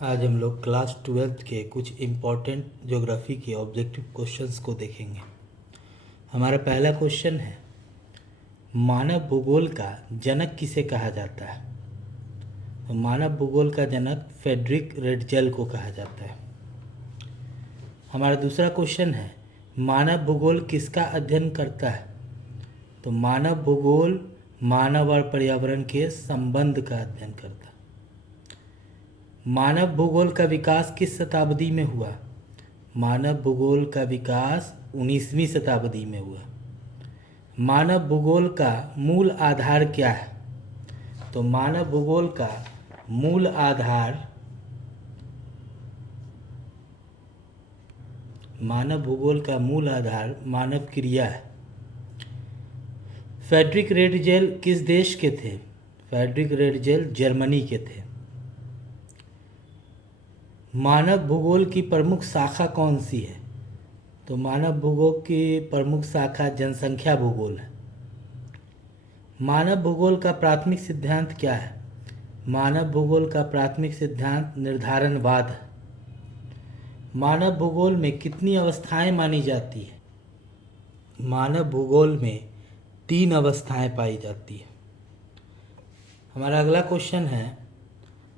आज हम लोग क्लास 12th के कुछ इम्पोर्टेंट ज्योग्राफी के ऑब्जेक्टिव क्वेश्चंस को देखेंगे। हमारा पहला क्वेश्चन है, मानव भूगोल का जनक किसे कहा जाता है? तो मानव भूगोल का जनक फ्रेडरिक रेटजेल को कहा जाता है। हमारा दूसरा क्वेश्चन है, मानव भूगोल किसका अध्ययन करता है? तो मानव भूगोल मानव और पर्यावरण के संबंध का अध्ययन करता है। मानव भूगोल का विकास किस शताब्दी में हुआ? मानव भूगोल का विकास 19वीं शताब्दी में हुआ। मानव भूगोल का मूल आधार क्या है? तो मानव भूगोल का मूल आधार मानव क्रिया है। फ्रेडरिक रेटजेल किस देश के थे? फ्रेडरिक रेटजेल जर्मनी के थे। मानव भूगोल की प्रमुख शाखा कौन सी है? तो मानव भूगोल की प्रमुख शाखा जनसंख्या भूगोल है। मानव भूगोल का प्राथमिक सिद्धांत क्या है? मानव भूगोल का प्राथमिक सिद्धांत निर्धारणवाद है। मानव भूगोल में कितनी अवस्थाएं मानी जाती है? मानव भूगोल में 3 अवस्थाएं पाई जाती है। हमारा अगला क्वेश्चन है,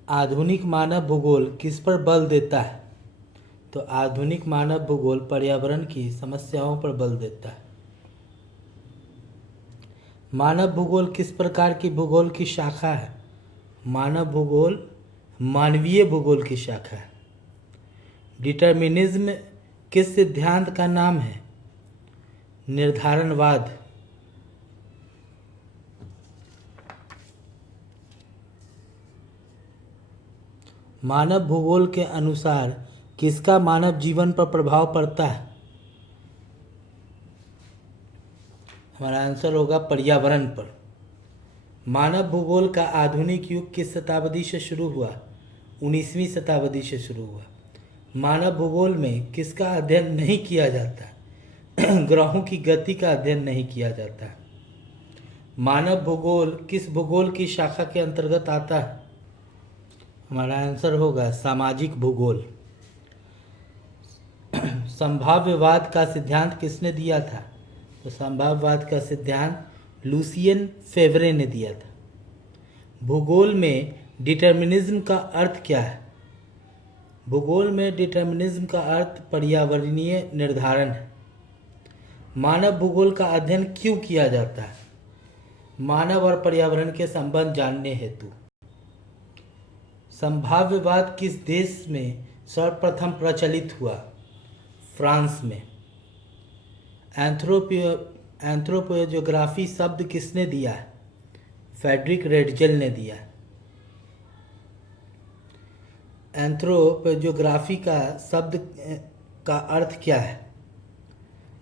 आधुनिक मानव भूगोल किस पर बल देता है? तो आधुनिक मानव भूगोल पर्यावरण की समस्याओं पर बल देता है। मानव भूगोल किस प्रकार की भूगोल की शाखा है? मानव भूगोल मानवीय भूगोल की शाखा है। डिटर्मिनिज्म किस सिद्धांत का नाम है? निर्धारणवाद। मानव भूगोल के अनुसार किसका मानव जीवन पर प्रभाव पड़ता है? हमारा आंसर होगा पर्यावरण पर। मानव भूगोल का आधुनिक युग किस शताब्दी से शुरू हुआ? 19वीं शताब्दी से शुरू हुआ। मानव भूगोल में किसका अध्ययन नहीं किया जाता? ग्रहों की गति का अध्ययन नहीं किया जाता। मानव भूगोल किस भूगोल की शाखा के अंतर्गत आता है? हमारा आंसर होगा सामाजिक भूगोल। संभाव्यवाद का सिद्धांत किसने दिया था? तो संभाव्यवाद का सिद्धांत लुसियन फेवरे ने दिया था। भूगोल में डिटर्मिनिज्म का अर्थ क्या है? भूगोल में डिटर्मिनिज्म का अर्थ पर्यावरणीय निर्धारण है। मानव भूगोल का अध्ययन क्यों किया जाता है? मानव और पर्यावरण के संबंध जानने हेतु। संभाव्यवाद किस देश में सर्वप्रथम प्रचलित हुआ? फ्रांस में। एंथ्रोपोजियोग्राफी शब्द किसने दिया है? फ्रेडरिक रेटजेल ने दिया। एंथ्रोपोजियोग्राफी का शब्द का अर्थ क्या है?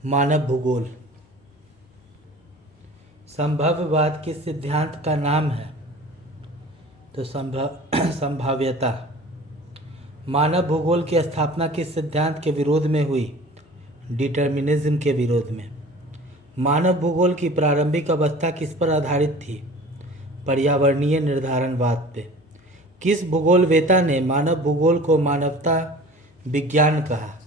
मानव भूगोल। संभाव्यवाद किस सिद्धांत का नाम है? तो संभाव्यता। मानव भूगोल की स्थापना किस सिद्धांत के विरोध में हुई? डिटर्मिनिज्म के विरोध में। मानव भूगोल की प्रारंभिक अवस्था किस पर आधारित थी? पर्यावरणीय निर्धारणवाद पे। किस भूगोलवेता ने मानव भूगोल को मानवता विज्ञान कहा?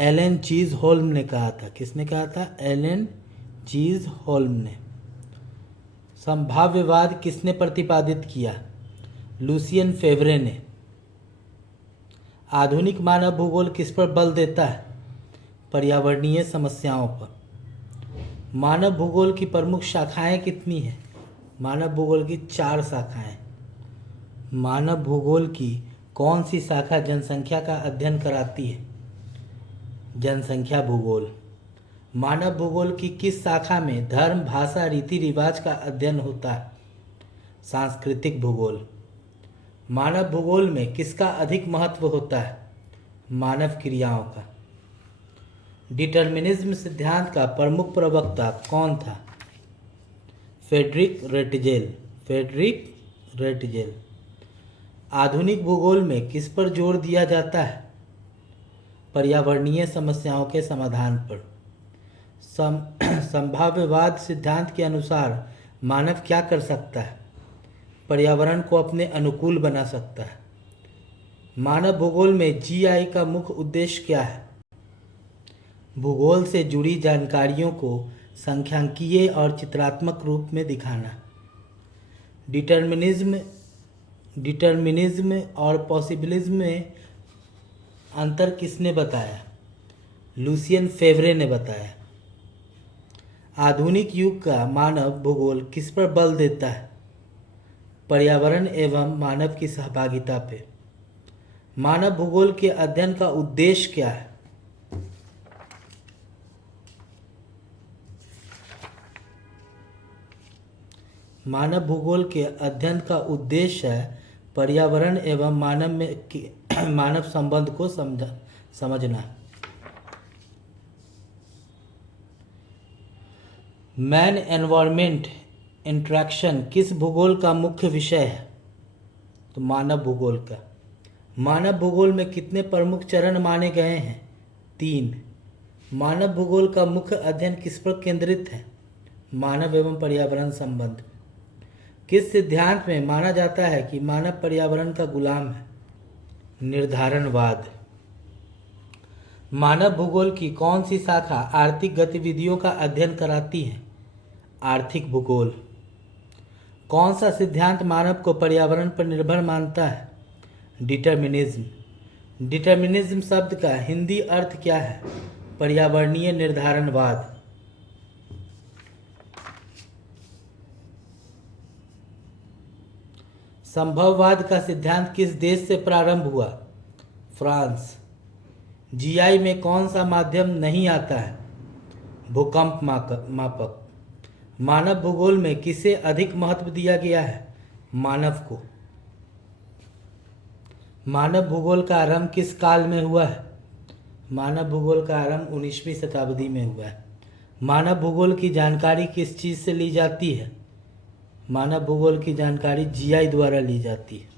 एलन चीज़होल्म ने कहा था। किसने कहा था? एलन चीज़होल्म ने। संभाव्यवाद किसने प्रतिपादित किया? लुसियन फेवरे ने। आधुनिक मानव भूगोल किस पर बल देता है? पर्यावरणीय समस्याओं पर। मानव भूगोल की प्रमुख शाखाएं कितनी हैं? मानव भूगोल की 4 शाखाएं। मानव भूगोल की कौन सी शाखा जनसंख्या का अध्ययन कराती है? जनसंख्या भूगोल। मानव भूगोल की किस शाखा में धर्म, भाषा, रीति रिवाज का अध्ययन होता है? सांस्कृतिक भूगोल। मानव भूगोल में किसका अधिक महत्व होता है? मानव क्रियाओं का। डिटर्मिनिज्म सिद्धांत का प्रमुख प्रवक्ता कौन था? Friedrich Ratzel. आधुनिक भूगोल में किस पर जोर दिया जाता है? पर्यावरणीय समस्याओं के समाधान पर। संभाव्यवाद सिद्धांत के अनुसार मानव क्या कर सकता है? पर्यावरण को अपने अनुकूल बना सकता है। मानव भूगोल में जीआई का मुख्य उद्देश्य क्या है? भूगोल से जुड़ी जानकारियों को सांख्यिकीय और चित्रात्मक रूप में दिखाना। डिटर्मिनिज्म और पॉसिबिलिज्म में अंतर किसने बताया? लुसियन फेवरे ने बताया। आधुनिक युग का मानव भूगोल किस पर बल देता है? पर्यावरण एवं मानव की सहभागिता पे। मानव भूगोल के अध्ययन का उद्देश्य क्या है? मानव भूगोल के अध्ययन का उद्देश्य है पर्यावरण एवं मानव संबंध को समझना। मैन एनवायरमेंट इंटरेक्शन किस भूगोल का मुख्य विषय है? तो मानव भूगोल का। मानव भूगोल में कितने प्रमुख चरण माने गए हैं? 3। मानव भूगोल का मुख्य अध्ययन किस पर केंद्रित है? मानव एवं पर्यावरण संबंध। किस सिद्धांत में माना जाता है कि मानव पर्यावरण का गुलाम है? निर्धारणवाद। मानव भूगोल की कौन सी शाखा आर्थिक गतिविधियों का अध्ययन कराती है? आर्थिक भूगोल। कौन सा सिद्धांत मानव को पर्यावरण पर निर्भर मानता है? डिटर्मिनिज्म। डिटर्मिनिज्म शब्द का हिंदी अर्थ क्या है? पर्यावरणीय निर्धारणवाद। संभववाद का सिद्धांत किस देश से प्रारंभ हुआ? फ्रांस। जीआई में कौन सा माध्यम नहीं आता है? भूकंप मापक। मानव भूगोल में किसे अधिक महत्व दिया गया है? मानव को। मानव भूगोल का आरंभ किस काल में हुआ है? मानव भूगोल का आरंभ 19वीं शताब्दी में हुआ है। मानव भूगोल की जानकारी किस चीज़ से ली जाती है? मानव भूगोल की जानकारी जीआई द्वारा ली जाती है।